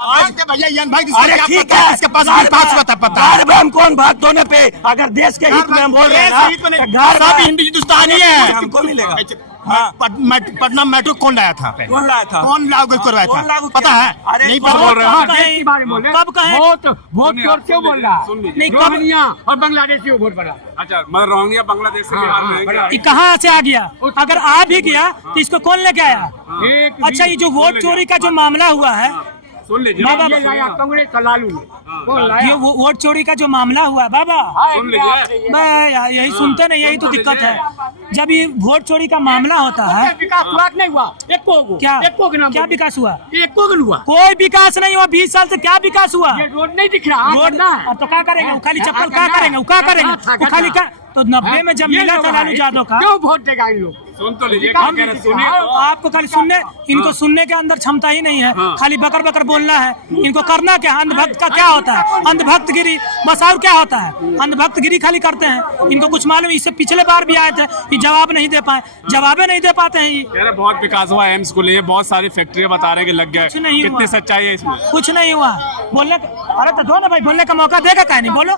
भैया अरे ठीक है, इसके पास पता घर में हम कौन भक्त होने पे अगर देश के हित में हम बोल रहे हैं ना, सब हिंदुस्तानी है, हमको मिलेगा। पटना मेट्रो कौन लाया था? कौन लाया था? कौन लागू करवाया था? पता है? नहीं पता बोल रहे हैं। कब कहे? वोट चोर क्यों बोल रहा है? नहीं, कब? रोहिंग्या और बांग्लादेश से वोट बना। अच्छा, मतलब रोहिंग्या बांग्लादेश से बिहार में है क्या? ये कहाँ से आ गया? अगर आ भी गया तो इसको कौन लेके आया? अच्छा, ये जो वोट चोरी का जो मामला हुआ है, सुन लीजिए, बाबा ये लाया कांग्रेस का लालू ने। कौन लाया? ये वोट चोरी का जो मामला हुआ है बाबा, सुन लीजिए। मैं यही सुनते नहीं, यही तो दिक्कत है। जब ये वोट चोरी का मामला होता है, विकास हुआ कि नहीं हुआ? क्या एको के नाम क्या विकास हुआ? एको के हुआ। कोई विकास नहीं हुआ। 20 साल से क्या विकास हुआ? ये रोड नहीं दिख रहा। रोड अब तो क्या करेंगे? वो खाली चप्पल क्या करेंगे? वो क्या करेंगे? वो खाली क्या? तो 90 में जब मिला था लालू यादव का, क्यों वोट देगा इन लोग? सुन तो लीजिए, क्या कह रहे हैं, सुनिए। आपको खाली सुनने, इनको सुनने के अंदर क्षमता ही नहीं है, खाली बकर बकर बोलना है। इनको करना क्या? अंधभक्त का क्या होता है? अंधभक्तगिरी बस, और क्या होता है? अंधभक्तगिरी खाली करते हैं। इनको कुछ मालूम? इससे पिछले बार भी आए थे, ये जवाब नहीं दे पाए, जवाबे नहीं दे पाते हैं। ये कह रहे बहुत विकास हुआ एम्स को लिए, बहुत सारी फैक्ट्रियां बता रहे हैं कि लग गए। कुछ नहीं कितनी हुआ। सच्चाई है इसमें? कुछ नहीं हुआ। बोलने अरे तो दो ना भाई, बोलने का मौका देगा क्या? नहीं बोलो,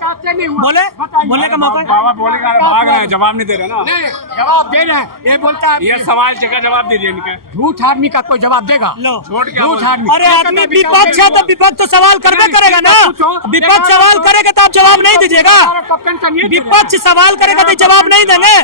बोलने का मौका। बाबा बोलेगा, भाग रहे हैं, जवाब नहीं दे रहे ना। नहीं, जवाब दे रहे हैं। ये बोलता है ये सवाल का जवाब दीजिए इनके। झूठ आदमी का कोई जवाब देगा? लो, झूठ आदमी। अरे आदमी विपक्ष है तो विपक्ष तो सवाल करबे करेगा ना। विपक्ष सवाल करेगा तो आप जवाब नहीं दीजिएगा। विपक्ष सवाल करेगा तो जवाब नहीं देंगे।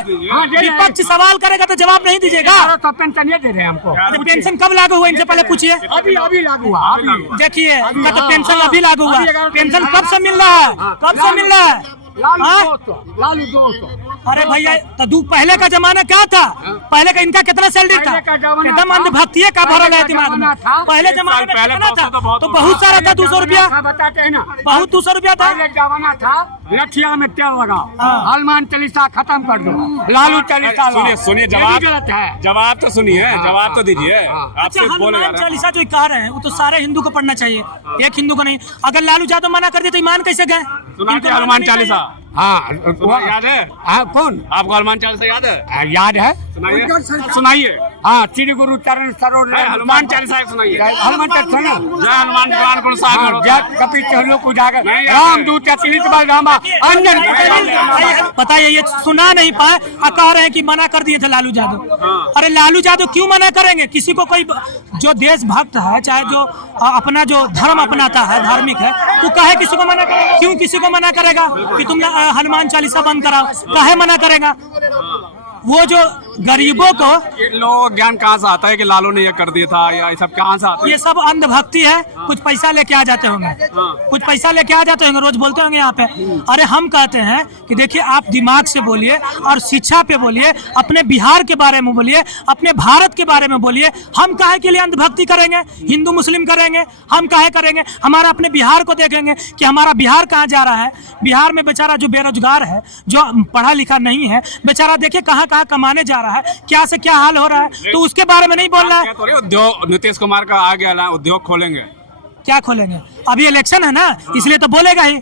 विपक्ष सवाल करेगा तो जवाब नहीं दीजिएगा। तो पेंशन ये दे रहे हैं हमको। तो पेंशन कब लागू हुआ? इनसे पहले पूछिए। अभी लागू हुआ। देखिए, इनका तो पेंशन अभी लागू हुआ। पेंशन कब से मिल रहा है? कब से मिल रहा है? लालू 200। अरे भैया, तो पहले का जमाना क्या था? पहले का इनका कितना सैलरी था? एकदम अंधभक्ति का भरल है दिमाग में। पहले जमाने में कितना था? तो बहुत सारा था, 200 रुपया। बताते हैं ना, बहुत 200 रुपया था। पहले जमाना था लठिया में तेल लगाओ, हनुमान चालीसा खत्म कर दो, लालू चालीसा। सुनिए, जवाब तो सुनिए, जवाब तो दीजिए। अच्छा, हनुमान चालीसा जो कह रहे हैं वो तो सारे हिंदू को पढ़ना चाहिए, एक हिंदू को नहीं। अगर लालू यादव मना कर दिया तो ईमान कैसे गए? हनुमान चालीसा याद है? कौन? आपको हनुमान चालीसा याद है? याद है। सुनाइए। हाँ, श्री गुरु चरण सरोज। हनुमान चालीसा सुनाइए। हनुमान चालीसा ना, जय हनुमान भगवान को सागर, जय कपि चहलो को जाकर राम दूत अतुलित बल रामा अंजन। बताइए, ये सुना नहीं पाए और कह रहे हैं कि मना कर दिए थे लालू यादव। अरे लालू यादव क्यों मना करेंगे? किसी को कोई जो देशभक्त है, चाहे जो अपना जो धर्म अपनाता है, धार्मिक है, तो कहे किसी को मना करेगा? क्यों किसी को मना करेगा कि तुम हनुमान चालीसा बंद कराओ? कहे मना करेगा? वो जो गरीबों को, इन लोगों को ज्ञान कहाँ से आता है कि लालू ने ये कर दिया था, या ये सब कहाँ से आता है? ये सब अंधभक्ति है। कुछ पैसा लेके आ जाते होंगे, कुछ पैसा लेके आ जाते होंगे, रोज बोलते होंगे यहाँ पे। अरे हम कहते हैं कि देखिए, आप दिमाग से बोलिए और शिक्षा पे बोलिए, अपने बिहार के बारे में बोलिए, अपने भारत के बारे में बोलिए। हम काहे के लिए अंधभक्ति करेंगे? हिंदू मुस्लिम करेंगे? हम काहे करेंगे? हमारा अपने बिहार को देखेंगे कि हमारा बिहार कहाँ जा रहा है। बिहार में बेचारा जो बेरोजगार है, जो पढ़ा लिखा नहीं है, बेचारा देखिए कहाँ कहाँ कमाने जा रहा है, क्या से क्या हाल हो रहा है, तो उसके बारे में नहीं बोल रहा है। उद्योग नीतीश कुमार का आ गया ना, उद्योग खोलेंगे। क्या खोलेंगे? अभी इलेक्शन है ना, इसलिए तो बोलेगा ही।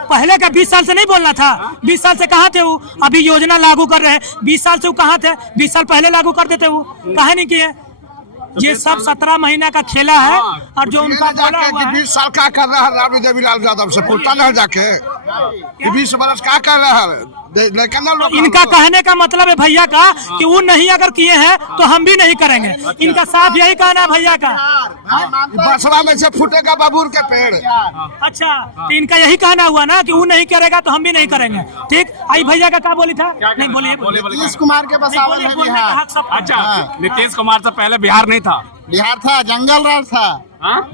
पहले का 20 साल से नहीं बोलना था। 20 साल से कहाँ थे वो? अभी योजना लागू कर रहे हैं। 20 साल से वो कहाँ थे? 20 साल पहले लागू कर देते वो, कहा नहीं किए। ये सब 17 महीना का खेला है। और जो उनका बोला हुआ है, 20 साल क्या कर रहा है लालू देवीलाल यादव से पूछता नहीं जाके कि 20 बरस क्या कर रहा है? इनका कहने का मतलब है भैया का कि वो नहीं अगर किए हैं तो हम भी नहीं करेंगे। इनका साफ यही कहना है भैया का। बसरा में से फूटेगा बबूर के पेड़। अच्छा, तो इनका यही कहना हुआ ना कि वो नहीं करेगा तो हम भी नहीं करेंगे। ठीक, आई भैया का क्या बोली था? नहीं बोलिए। नीतीश कुमार के बसावन में बिहार। अच्छा, नीतीश कुमार से पहले बिहार नहीं था? बिहार था, जंगल राज था।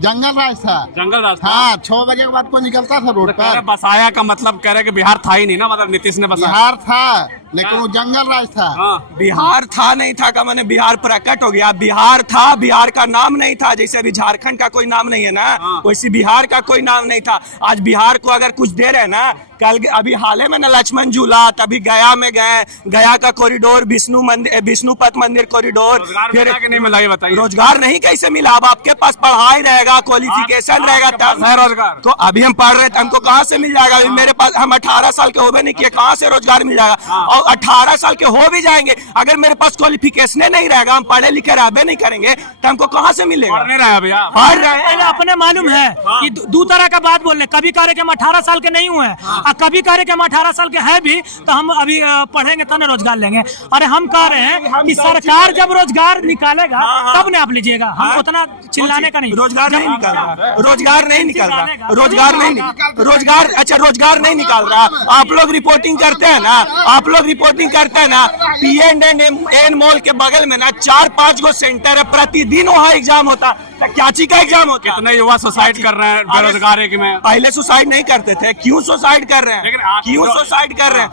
जंगल राज था। जंगल राज था। हाँ, 6 बजे के बाद कोई निकलता था रोड पर। बसाया का मतलब कह रहे कि बिहार था ही नहीं ना, मतलब नीतीश ने बसाया। बिहार था, लेकिन वो जंगल राज था। बिहार था नहीं था का मैंने बिहार प्रकट हो गया। बिहार था, बिहार का नाम नहीं था। जैसे अभी झारखंड का कोई नाम नहीं है ना, वैसे बिहार का कोई नाम नहीं था। आज बिहार को अगर कुछ दे रहे हैं ना, कल अभी हाल में ना लक्ष्मण झूला, तभी गया में गए, गया का कॉरिडोर, विष्णुपथ मंदिर कॉरिडोर। फिर नहीं मिला, ये बताइए। रोजगार नहीं कैसे मिला? अब आपके पास पढ़ाई रहेगा, क्वालिफिकेशन रहेगा तब है रोजगार। तो अभी हम पढ़ रहे थे, हमको कहाँ से मिल जाएगा? मेरे पास, हम 18 साल के हो गए नहीं किए, कहाँ से रोजगार मिल जाएगा? और 18 साल के हो भी जाएंगे, अगर मेरे पास क्वालिफिकेशन नहीं रहेगा, हम पढ़े लिखे रहबे नहीं करेंगे, तो हमको कहाँ से मिलेगा? पढ़ नहीं रहे भैया, पढ़ रहे हैं। अपने मालूम है कि दो तरह का बात बोल रहे, कभी कह रहे कि हम 18 साल के नहीं हुए और कभी कह रहे कि हम 18 साल के हैं भी, तो हम अभी पढ़ेंगे तब ना रोजगार लेंगे। अरे हम कह रहे हैं कि सरकार जब रोजगार निकालेगा तब ना आप लीजिएगा, हम उतना चिल्लाने का नहीं। रोजगार नहीं निकाल रहा, रोजगार नहीं निकाल रहा, रोजगार नहीं, रोजगार, अच्छा रोजगार नहीं निकाल रहा। आप लोग रिपोर्टिंग करते हैं ना, आप लोग रिपोर्टिंग करते हैं ना, P&N मॉल के बगल में ना 4-5 गो सेंटर है, प्रतिदिन वहाँ एग्जाम होता, तो क्या चीज का एग्जाम होता? कितने युवा सुसाइड कर रहे हैं बेरोजगार के में। पहले सुसाइड नहीं करते थे, क्यों सुसाइड कर रहे हैं? क्यों सुसाइड कर रहे हैं?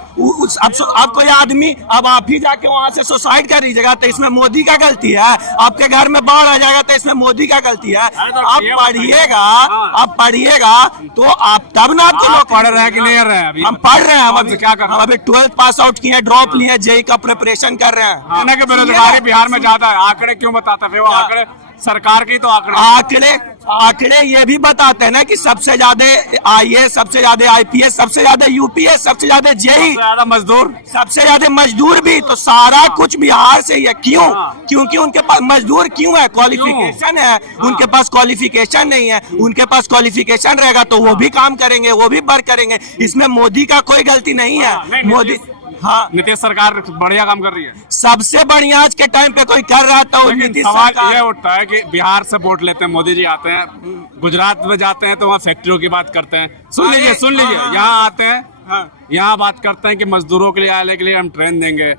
अब कोई आदमी, अब आप ही जाके वहाँ से सुसाइड कर लीजिएगा तो इसमें मोदी का गलती है? आपके घर में बाढ़ आ जाएगा तो इसमें मोदी का गलती है? आप पढ़िएगा, आप पढ़िएगा तो आप तब ना आपको लोग पढ़ रहे हैं कि नहीं कर रहे हैं? अभी हम पढ़ रहे हैं, हम अभी क्या कर रहे हैं? हम अभी 12th पास आउट किए, ड्रॉप लिए, जेई का प्रिपरेशन कर रहे हैं। बेरोजगारी बिहार में ज्यादा है, आंकड़े क्यों बताते थे? वो आंकड़े सरकार की तो आंकड़े ये भी बताते हैं ना कि सबसे ज्यादा IAS, सबसे ज्यादा IPS, सबसे ज्यादा UPS, सबसे ज्यादा जेई, ज्यादा मजदूर, सबसे ज्यादा मजदूर भी, तो सारा कुछ बिहार से ही है। क्यों? क्योंकि उनके पास मजदूर क्यों है? क्वालिफिकेशन है, उनके पास क्वालिफिकेशन नहीं है। उनके पास क्वालिफिकेशन रहेगा तो वो भी काम करेंगे, वो भी वर्क करेंगे, इसमें मोदी का कोई गलती नहीं है। मोदी, हाँ, नीतीश सरकार बढ़िया काम कर रही है, सबसे बढ़िया आज के टाइम पे कोई कर रहा था। नीतीश सवाल सरकार, ये उठता है कि बिहार से वोट लेते हैं, मोदी जी आते हैं, गुजरात में जाते हैं तो वहाँ फैक्ट्रियों की बात करते हैं। सुन लीजिए, यहाँ आते हैं, यहाँ बात करते हैं कि मजदूरों के लिए, आने के लिए हम ट्रेन देंगे,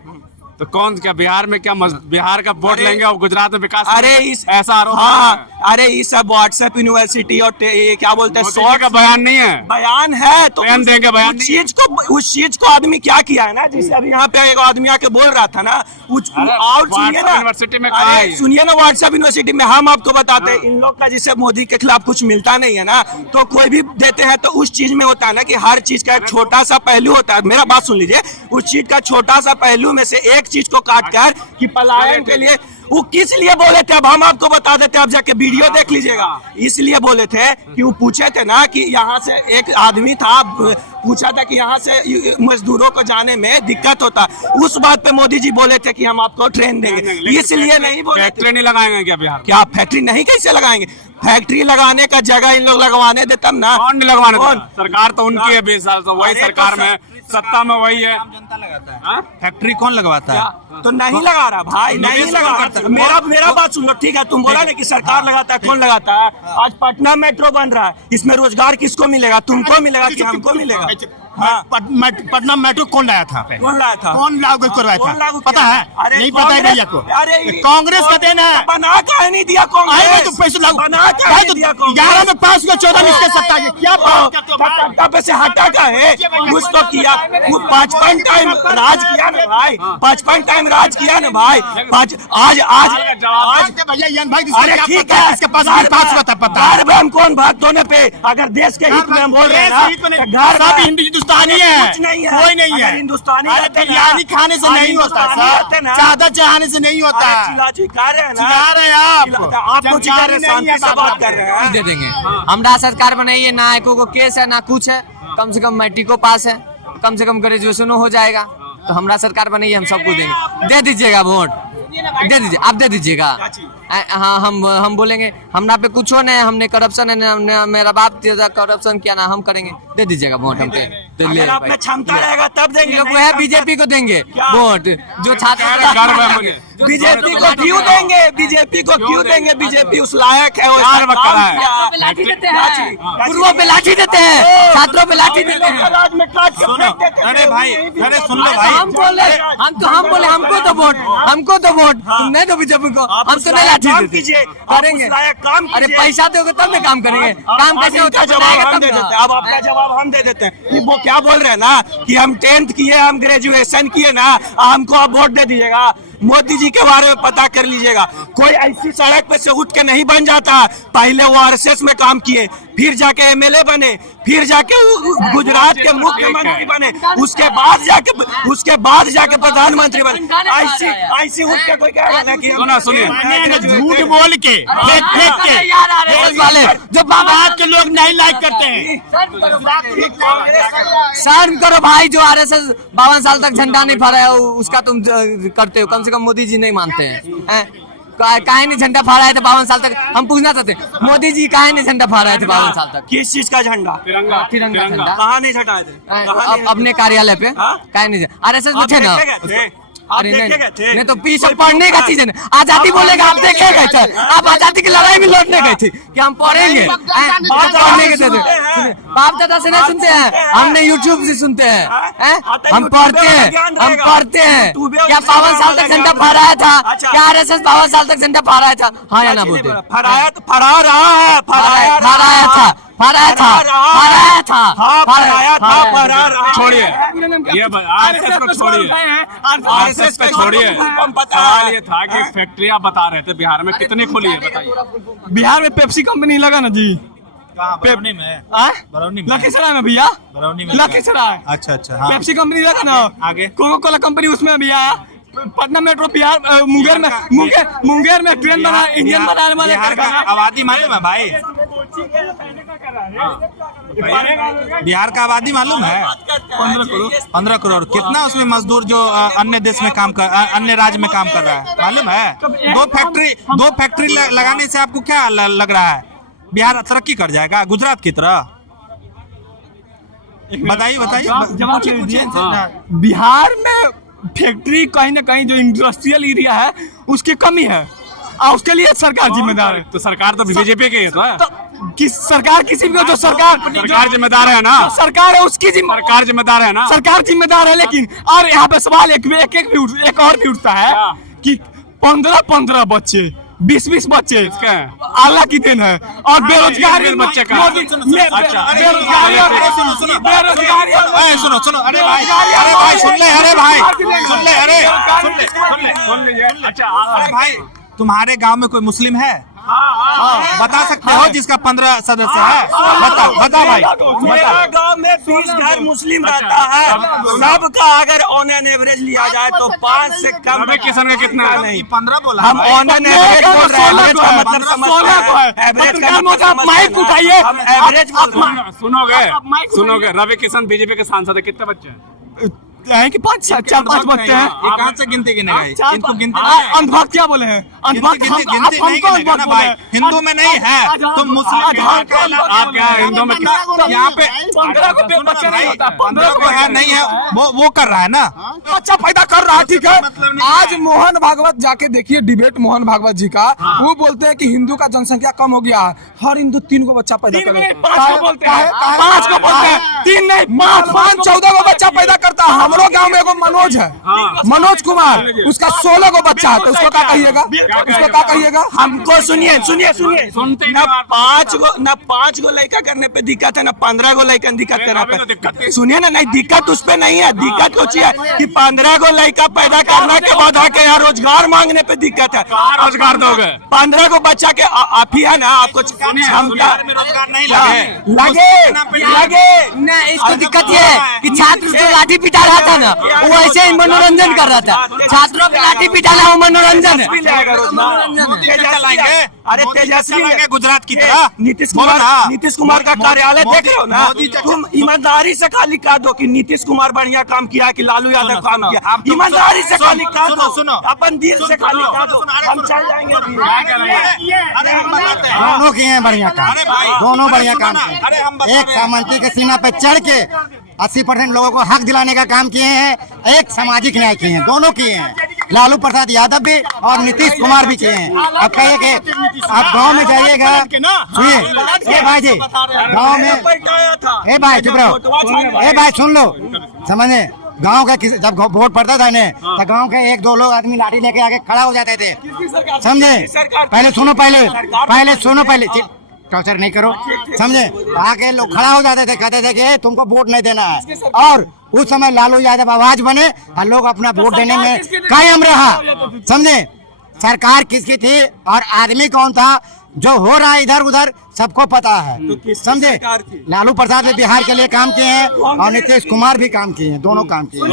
तो कौन क्या बिहार में क्या बिहार का वोट लेंगे और गुजरात में विकास? अरे ऐसा आरोप, हाँ, अरे ये सब व्हाट्सएप यूनिवर्सिटी और ये क्या बोलते हैं, मोदी का बयान नहीं है, बयान है तो बयान देंगे, बयान उस चीज को आदमी क्या किया है ना, जैसे अभी यहाँ पे एक आदमी आके बोल रहा था ना, और सुनिए ना, यूनिवर्सिटी में सुनिए ना, व्हाट्सएप यूनिवर्सिटी में हम आपको बताते हैं, इन लोग का जिससे मोदी के खिलाफ कुछ मिलता नहीं है ना, तो कोई भी देते हैं तो उस चीज में होता है ना कि हर चीज का एक छोटा सा पहलू होता है। मेरा बात सुन लीजिए, उस चीज का छोटा सा पहलू में से एक चीज को काट कर कि पलायन के लिए वो किस लिए बोले थे, अब हम आपको बता देते हैं, आप जाके वीडियो देख लीजिएगा। इसलिए बोले थे कि वो पूछे थे ना कि यहाँ से एक आदमी था, पूछा था कि यहाँ से मजदूरों को जाने में दिक्कत होता, उस बात पे मोदी जी बोले थे कि हम आपको ट्रेन देंगे, इसलिए नहीं बोले। फैक्ट्री नहीं लगाएंगे क्या बिहार? क्या फैक्ट्री नहीं, कैसे लगाएंगे? फैक्ट्री लगाने का जगह इन लोग लगवाने दे तब ना। कौन नहीं लगवाने देता? सरकार तो उनकी है, 20 साल से वही सरकार में, सत्ता में वही है। जनता लगाता है, फैक्ट्री कौन लगवाता है? तो नहीं लगा रहा भाई, नहीं लगा रहा। मेरा बात सुन लो, ठीक है, तुम बोला ना कि सरकार लगाता है, कौन लगाता है? आज पटना मेट्रो बन रहा है, इसमें रोजगार किसको मिलेगा? तुमको मिलेगा कि हमको मिलेगा? हाँ, पटना मेट्रो कौन लाया था? कौन लाया था? कौन लागू करवाया था? पता है? नहीं पता है भैया को? अरे कांग्रेस का देना है। बना का नहीं दिया कांग्रेस, तो पैसे लागू बना का नहीं दिया कांग्रेस। 11 में 5 में 14 में इसके सत्ता है, क्या सत्ता पे से हटा का है, कुछ तो किया। वो 55 टाइम राज किया ना भाई, 55 टाइम राज किया ना भाई। आज भैया अरे ठीक है, इसके पास 5 का था, पता है? हम कौन भाग धोने पे, अगर देश के हित में हम बोल रहे हैं ना, घर सब हिंदुस्तानी है, कुछ नहीं है, कोई नहीं है। हिंदुस्तानी बिरयानी खाने से नहीं होता, चादर चढ़ाने से नहीं होता। चिल्ला रहे हैं ना, चिल्ला रहे हैं आपको चिल्ला रहे, शांति से बात कर रहे हैं। दे देंगे, हमरा सरकार बनाइए ना, एको को केस है ना कुछ है, कम से कम मैट्रिको पास है, कम से कम ग्रेजुएशनो हो जाएगा, तो हमरा सरकार बनाइए, हम सबको देंगे। दे दीजिएगा वोट, दे दीजिए, आप दे दीजिएगा। हाँ, हम बोलेंगे हमरा पे कुछ नहीं है, हमने करप्शन है, मेरा बाप करप्शन किया ना, हम करेंगे, दे दीजिएगा वोट हमको। अगर आप में क्षमता रहेगा तब देंगे, लोग है बीजेपी को देंगे वोट, जो छात्र बीजेपी को क्यों देंगे? बीजेपी को क्यों देंगे? बीजेपी उस लायक है, लाठी देते हैं, गुरुओं पे लाठी देते हैं, छात्रों पे लाठी देते हैं। अरे भाई, अरे सुन लो भाई, हम बोले हमको तो वोट, नहीं तो बीजेपी को, हम तो नहीं लाठी देते, करेंगे। अरे पैसा दोगे तब में काम करेंगे, काम कैसे होता है? जवाब हम दे देते हैं, अब आपका जवाब हम दे देते हैं। वो क्या बोल रहे हैं ना कि हम 10th किए, हम ग्रेजुएशन किए ना, हमको आप वोट दे दीजिएगा। मोदी जी के बारे में पता कर लीजिएगा, कोई ऐसी सड़क पे से उठ के नहीं बन जाता। पहले वो आरएसएस में काम किए, फिर जाके एमएलए बने, फिर जाके गुजरात के मुख्यमंत्री बने, उसके बाद जाके प्रधानमंत्री बने। ऐसी उठ के कोई कह रहा है कि सुनिए, झूठ बोल के फेंक के जो बाबा के लोग नहीं लाइक करते हैं। शर्म करो भाई, जो आरएसएस 52 साल तक झंडा नहीं फहराया उसका तुम करते हो। कम से कम मोदी जी नहीं मानते हैं। काहे नहीं झंडा फहराए थे 52 साल तक? हम पूछना चाहते हैं, मोदी जी काहे नहीं झंडा फहराए थे 52 साल तक? किस चीज का झंडा? तिरंगा झंडा कहाँ नहीं हटाए थे? अपने कार्यालय पे काहे नहीं? आरएसएस में थे ना? आप देखे गए थे? नहीं तो पीछे पढ़ने का चीज है ना। आजादी बोलेगा, आप देखे गए थे? आप आजादी की लड़ाई में लड़ने गए थे कि हम पढ़ेंगे? पढ़ने के थे? बाप दादा से नहीं सुनते हैं, हमने यूट्यूब से सुनते हैं। हम पढ़ते हैं, हम पढ़ते हैं। क्या 52 साल तक झंडा फहराया था? क्या आरएसएस 52 साल तक झंडा फहराया था? हाँ या ना बोलते? फहराया तो फहरा रहा है, फहराया था, फहराया था, फहराया था, फहराया था, फहरा रहा। छोड़िए ये आरएसएस को छोड़िए, आरएसएस को छोड़िए। सवाल ये था कि फैक्ट्रियां बता रहे थे बिहार में कितनी खुली है, बताइए। बिहार में पेप्सी कंपनी लगा ना जी, बरौनी में, बरौनी में, लखीसराय में भैया, बरौनी में, लखीसराय। अच्छा अच्छा, हाँ। पेप्सी कंपनी लगा ना, आगे कोको कोला कंपनी उसमें भैया। पटना मेट्रो बिहार मुंगेर में ट्रेन बना, इंजन बनाने वाले बिहार का आबादी मालूम है भाई? बिहार का आबादी मालूम है? 15 करोड़। कितना उसमें मजदूर जो अन्य देश में काम कर, अन्य राज्य में काम कर रहा है मालूम है? दो फैक्ट्री लगाने से आपको क्या लग रहा है बिहार तरक्की कर जाएगा गुजरात की तरह? बताइए। बिहार में फैक्ट्री कहीं ना कहीं जो इंडस्ट्रियल एरिया है उसकी कमी है, और उसके लिए सरकार जिम्मेदार है। तो सरकार तो बीजेपी की है तो किस सरकार, किसी भी जो सरकार जिम्मेदार है ना? सरकार है उसकी सरकार जिम्मेदार है ना? सरकार जिम्मेदार है, लेकिन और यहाँ पे सवाल एक और भी उठता है कि 15 बच्चे, 20 बच्चे अल्लाह की देन है, और बेरोजगारी बच्चे का। अरे भाई तुम्हारे गांव में कोई मुस्लिम है? बता सकते हो जिसका 15 सदस्य है? बता भाई। मेरा गांव में 20 घर मुस्लिम रहता है। सबका अगर ऑन एन एवरेज लिया जाए तो 5 से कम। किसान का कितना है? नहीं 15 बोला हम ऑन एन एवरेज बोल रहे हैं, एवरेज का मतलब समझते हैं। एवरेज का मतलब माइक उठाइए, हम एवरेज सुनोगे रवि किशन बीजेपी के सांसद है, कितने बच्चे हैं? कि 4-5 बच्चे हैं। ये कहाँ से गिनती गिनेगा? इनको गिनती अंधभक्त क्या बोले हैं? अंधभक्त गिनती नहीं गिनेगा ना भाई। हिंदू में नहीं है तो मुस्लिम। आप क्या हिंदू में? यहाँ पे 15 को बच्चे नहीं होता, 15 को है नहीं है, वो कर रहा है ना, अच्छा फायदा कर रहा है। ठीक है, आज मोहन भागवत जाके देखिए डिबेट मोहन भागवत जी का, वो बोलते हैं कि हिंदू का जनसंख्या कम हो गया है, हर हिंदू 3 को बच्चा पैदा कर, 5 को बोलते हैं, 3 नहीं 5, 14 को बच्चा पैदा करता है। हमरो गांव में एगो मनोज है, मनोज कुमार, उसका 16 को बच्चा है, तो उसको क्या कहिएगा? उसको क्या कहिएगा? हमको सुनिए न 5 गो लड़का करने पे दिक्कत है, न 15 गो लड़का दिक्कत करने पे। सुनिए ना, नहीं दिक्कत उस पे नहीं है, दिक्कत कुछ है कि 15 गो लड़का पैदा करने के बाद आके यहाँ रोजगार मांगने पे दिक्कत है। रोजगार दोगे? 15 को बच्चा के आप ही है ना, आपको क्षमता लगे नहीं। इसको दिक्कत ये है कि छात्र जो लाठी पिटा रहा था ना, वो ऐसे ही मनोरंजन कर रहा था। छात्रों को लाठी पिटाना वो मनोरंजन है। अरे तेजस्वी गुजरात की तरह। नीतीश कुमार का कार्यालय देख रहे हो ना? तुम ईमानदारी से खाली कह दो कि नीतीश कुमार बढ़िया काम किया कि लालू यादव काम किया। ईमानदारी से खाली कह दो, अपन दिल से खाली कह दो, हम चल जाएंगे। दोनों किए हैं बढ़िया काम, दोनों बढ़िया काम किए। एक सामंती के सीमा पे चढ़ के 80% लोगों को हक दिलाने का काम किए हैं, एक सामाजिक न्याय किए हैं, दोनों किए हैं। लालू प्रसाद यादव भी और नीतीश कुमार भी किए हैं। अब कहिए कि आप गांव में जाइएगा, सुनिए भाई जी, गांव में भाई चुप रहो, भाई सुन लो, समझे? गांव का जब वोट पड़ता था ने, तो गांव के 1-2 लोग आदमी लाठी लेके आके खड़ा हो जाते थे, समझे? पहले सुनो, पहले टॉर्चर नहीं करो, समझे? आके लोग खड़ा हो जाते थे, कहते थे कि तुमको वोट नहीं देना है, और उस समय लालू यादव आवाज बने और लोग अपना वोट देने में कायम रहा, समझे? सरकार किसकी थी और आदमी कौन था, जो हो रहा है इधर उधर सबको पता है, समझे? लालू प्रसाद ने बिहार के लिए काम किए हैं और नीतीश कुमार भी काम किए हैं, दोनों काम किए हैं,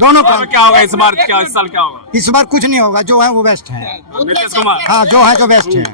दोनों काम। क्या होगा इस बार? इस साल क्या होगा? इस बार कुछ नहीं होगा, जो है वो बेस्ट है। नीतीश कुमार, हाँ, जो है जो बेस्ट है।